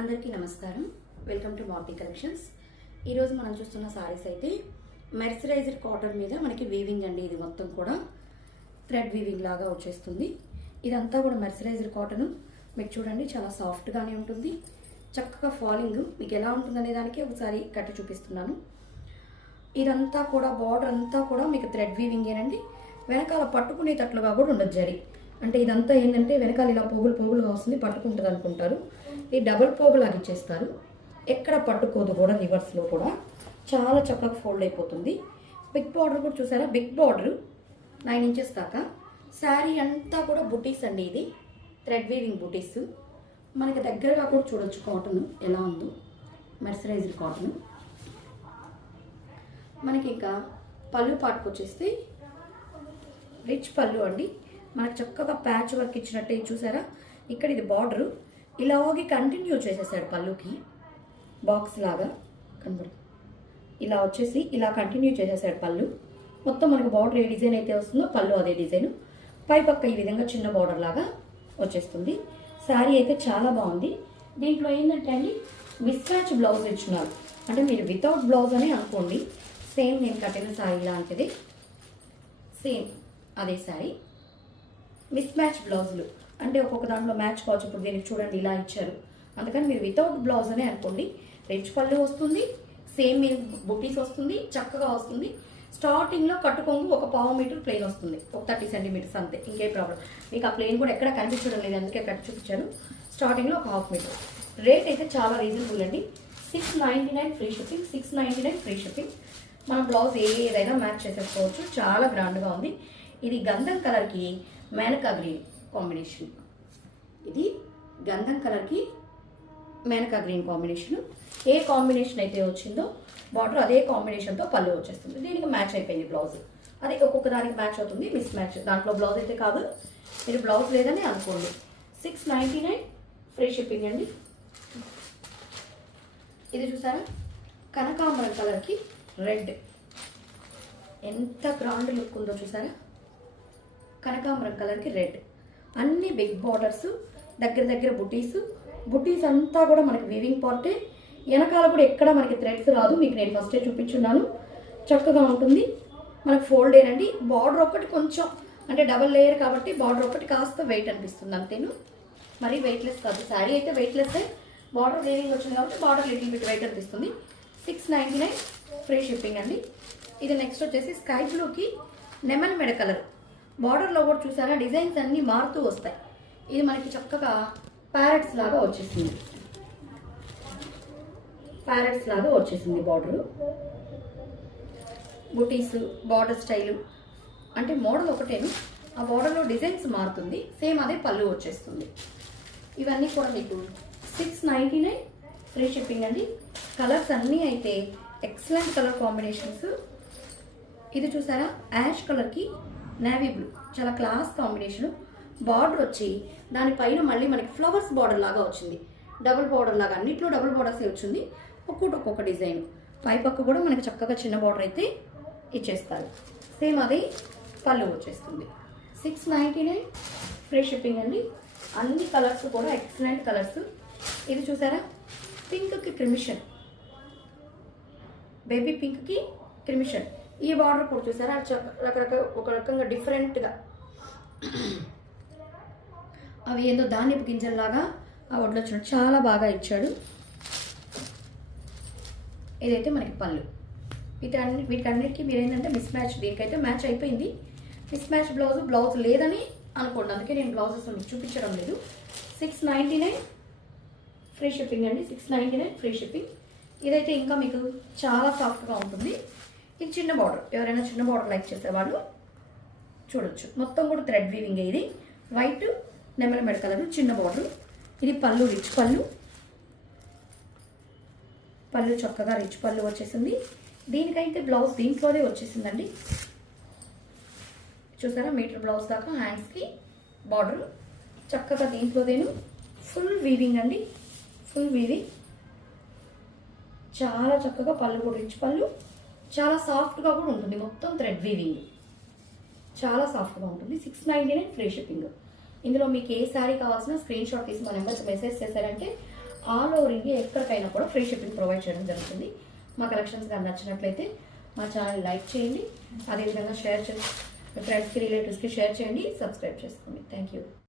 అందరికీ నమస్కారం. Welcome to Marty collections. ఈరోజు మనం చూస్తున్న సారీస్ అయితే మెర్సరైజ్డ్ కాటన్ మీద మనకి వీవింగ్ అండి. ఇది మొత్తం కూడా థ్రెడ్ వీవింగ్ లాగా వచ్చేస్తుంది. ఇదంతా కూడా మెర్సరైజ్డ్ కాటన్. మీకు చూడండి చాలా సాఫ్ట్గానే ఉంటుంది. చక్కగా ఫాలింగ్ మీకు ఎలా ఉంటుందనే దానికి ఒకసారి కట్టి చూపిస్తున్నాను. ఇదంతా కూడా బార్డర్ అంతా కూడా మీకు థ్రెడ్ వీవింగేనండి. వెనకాల పట్టుకునేటట్లుగా కూడా ఉండదు జరీ. అంటే ఇదంతా ఏంటంటే వెనకాల ఇలా పోగులుగా వస్తుంది, పట్టుకుంటుంది అనుకుంటారు. ఈ డబుల్ పోగులాగా ఇచ్చేస్తారు. ఎక్కడ పట్టుకోదు కూడా, రివర్స్లో కూడా చాలా చక్కగా ఫోల్డ్ అయిపోతుంది. బిగ్ బార్డర్ కూడా చూసారా, బిగ్ బార్డర్ 9 ఇంచెస్ దాకా. శారీ అంతా కూడా బుటీస్ అండి. ఇది థ్రెడ్ వీవింగ్ బుటీస్. మనకి దగ్గరగా కూడా చూడొచ్చు కాటన్ ఎలా ఉందో, మెర్సరైజ్డ్ కాటన్. మనకి ఇంకా పళ్ళు పాటుకు వచ్చేస్తే రిచ్ పళ్ళు అండి. మనకు చక్కగా ప్యాచ్ వర్క్ ఇచ్చినట్టే చూసారా. ఇక్కడ ఇది బార్డరు ఇలాగే కంటిన్యూ చేసేసాడు పళ్ళుకి, బాక్స్ లాగా కనబడు. ఇలా వచ్చేసి ఇలా కంటిన్యూ చేసేసాడు పళ్ళు మొత్తం. మనకు బార్డర్ ఏ డిజైన్ అయితే వస్తుందో పళ్ళు అదే డిజైన్. పై పక్క ఈ విధంగా చిన్న బార్డర్ లాగా వచ్చేస్తుంది. శారీ అయితే చాలా బాగుంది. దీంట్లో ఏంటంటే అండి మిస్ మ్యాచ్ బ్లౌజ్ ఇచ్చున్నారు. అంటే మీరు వితౌట్ బ్లౌజ్ అని అనుకోండి. సేమ్ నేను కట్టిన శారీ లాంటిది, సేమ్ అదే శారీ. మిస్ మ్యాచ్ బ్లౌజులు అంటే ఒక్కొక్క దాంట్లో మ్యాచ్ కావచ్చు. ఇప్పుడు దీనికి చూడండి ఇలా ఇచ్చారు, అందుకని మీరు వితౌట్ బ్లౌజ్ అనే అనుకోండి. రిచ్ పళ్ళు వస్తుంది, సేమ్ మీరు బుటీస్ వస్తుంది, చక్కగా వస్తుంది. స్టార్టింగ్లో కట్టుకొంగు ఒక 1/2 మీటర్ ప్లెయిన్ వస్తుంది, ఒక 30 సెంటీమీటర్స్ అంతే. ఇంకే ప్రాబ్లం మీకు ఆ ప్లెయిన్ కూడా ఎక్కడ కనిపించడం లేదు, అందుకే కట్టి చూపించాను. స్టార్టింగ్లో ఒక 1/2 మీటర్. రేట్ అయితే చాలా రీజనబుల్ అండి. 699 ఫ్రీ షిప్పింగ్. 699 free shipping. మనం బ్లౌజ్ ఏదైనా మ్యాచ్ చేసేసుకోవచ్చు. చాలా గ్రాండ్గా ఉంది. ఇది గంధం కలర్కి మేనకా గ్రీన్ కాంబినేషన్. ఇది గంధం కలర్కి మేనకా గ్రీన్ కాంబినేషన్. ఏ కాంబినేషన్ అయితే వచ్చిందో బార్డర్ అదే కాంబినేషన్తో పళ్ళు వచ్చేస్తుంది. దీనికి మ్యాచ్ అయిపోయింది బ్లౌజ్. అదే ఒక్కొక్క దానికి మ్యాచ్ అవుతుంది, మిస్ మ్యాచ్. దాంట్లో బ్లౌజ్ అయితే కాదు, మీరు బ్లౌజ్ లేదని అనుకోండి. 699 ఫ్రీ షిప్పింగ్ అండి. ఇది చూసారా, కనకాంబరం కలర్కి రెడ్. ఎంత గ్రాండ్ లుక్ ఉందో చూసారా. కనకాంబరం కలర్కి రెడ్. అన్ని బిగ్ బార్డర్స్, దగ్గర బుటీస్ అంతా కూడా మనకి వీవింగ్ పార్టే. వెనకాల కూడా ఎక్కడ మనకి థ్రెడ్స్ రాదు. మీకు నేను ఫస్టే చూపించున్నాను. చక్కగా ఉంటుంది. మనకు ఫోల్డ్ ఏనండి. బార్డర్ ఒకటి కొంచెం అంటే డబల్ లేయర్ కాబట్టి బార్డర్ ఒకటి కాస్త వెయిట్ అనిపిస్తుంది అంతేను. మరీ వెయిట్లెస్ కాదు. శారీ అయితే వెయిట్లెస్. బార్డర్ వీవింగ్ వచ్చింది కాబట్టి బార్డర్ లిటిల్ బిట్ వెయిట్ అనిపిస్తుంది. 699 ఫ్రీ షిప్పింగ్ అండి. ఇది నెక్స్ట్ వచ్చేసి స్కై బ్లూకి నెమల్ మెడ కలర్. బార్డర్లో కూడా చూసారా డిజైన్స్ అన్నీ మారుతూ వస్తాయి. ఇది మనకి చక్కగా ప్యారెట్స్ లాగా వచ్చేసింది బార్డరు. బుటీస్ బార్డర్ స్టైలు అంటే మోడల్ ఒకటేను, ఆ బార్డర్లో డిజైన్స్ మారుతుంది. సేమ్ అదే పళ్ళు వచ్చేస్తుంది. ఇవన్నీ కూడా మీకు 699 ఫ్రీ షిప్పింగ్ అండి. కలర్స్ అన్నీ అయితే ఎక్సలెంట్ కలర్ కాంబినేషన్స్. ఇది చూసారా యాష్ కలర్కి నేవీ బ్లూ, చాలా క్లాస్ కాంబినేషను. బార్డర్ వచ్చి దానిపైన మళ్ళీ మనకి ఫ్లవర్స్ బార్డర్ లాగా వచ్చింది. డబుల్ బార్డర్ లాగా అన్నిట్లో డబుల్ బార్డర్సే వచ్చింది. ఒక్కొక్క డిజైన్. పై పక్క కూడా మనకి చక్కగా చిన్న బార్డర్ అయితే ఇచ్చేస్తారు. సేమ్ అది పళ్ళు వచ్చేస్తుంది. 699 ఫ్రీ షిప్పింగ్ అండి. అన్ని కలర్స్ కూడా ఎక్సలెంట్ కలర్స్. ఇది చూసారా పింక్కి క్రిమిషన్, బేబీ పింక్కి క్రిమిషన్. ఈ బార్డర్ కూడా చూసారా ఒక రకంగా డిఫరెంట్గా అవి ఏదో ధాన్యపు గింజల్లాగా ఆ ఒడ్లో వచ్చినట్టు చాలా బాగా ఇచ్చాడు. ఇదైతే మనకి పళ్ళు. వీటన్నిటికీ మీరు ఏంటంటే మిస్ మ్యాచ్. దీనికైతే మ్యాచ్ అయిపోయింది. మిస్ మ్యాచ్ బ్లౌజ్ లేదని అనుకోండి, అందుకే నేను బ్లౌజెస్ చూపించడం లేదు. 699 ఫ్రీ షిప్పింగ్ అండి. 699 ఫ్రీ షిప్పింగ్. ఇదైతే ఇంకా మీకు చాలా సాఫ్ట్గా ఉంటుంది. ఇది చిన్న బార్డర్, ఎవరైనా చిన్న బార్డర్ లైక్ చేసేవాళ్ళు చూడొచ్చు. మొత్తం కూడా థ్రెడ్ వీవింగ్. ఇది వైట్ నెమలి మెడ కలర్ చిన్న బార్డర్. ఇది పళ్ళు, రిచ్ పళ్ళు చక్కగా రిచ్ పళ్ళు వచ్చేసింది. దీనికైతే బ్లౌజ్ దీంట్లోనే వచ్చేసిందండి. చూసారా మీటర్ బ్లౌజ్ దాకా హ్యాండ్స్కి బార్డర్ చక్కగా దీంట్లోదేను. ఫుల్ వీవింగ్ అండి, ఫుల్ వీవింగ్. చాలా చక్కగా పళ్ళు కూడా రిచ్ పళ్ళు, చాలా సాఫ్ట్గా కూడా ఉంటుంది. మొత్తం థ్రెడ్ వీవింగ్ చాలా సాఫ్ట్గా ఉంటుంది. 699 ఫ్రీ షిప్పింగ్. ఇందులో మీకు ఏ శారీ కావాల్సిన స్క్రీన్ షాట్ తీసి మా నెంబర్స్ మెసేజ్ చేశారంటే ఆల్ ఓవర్ ఇండియా ఎక్కడికైనా కూడా ఫ్రీ షిప్పింగ్ ప్రొవైడ్ చేయడం జరుగుతుంది. మా కలెక్షన్స్ కానీ నచ్చినట్లయితే మా ఛానల్ లైక్ చేయండి, అదేవిధంగా షేర్ చేసి మీ ఫ్రెండ్స్కి రిలేటివ్స్కి షేర్ చేయండి, సబ్స్క్రైబ్ చేసుకోండి. Thank you.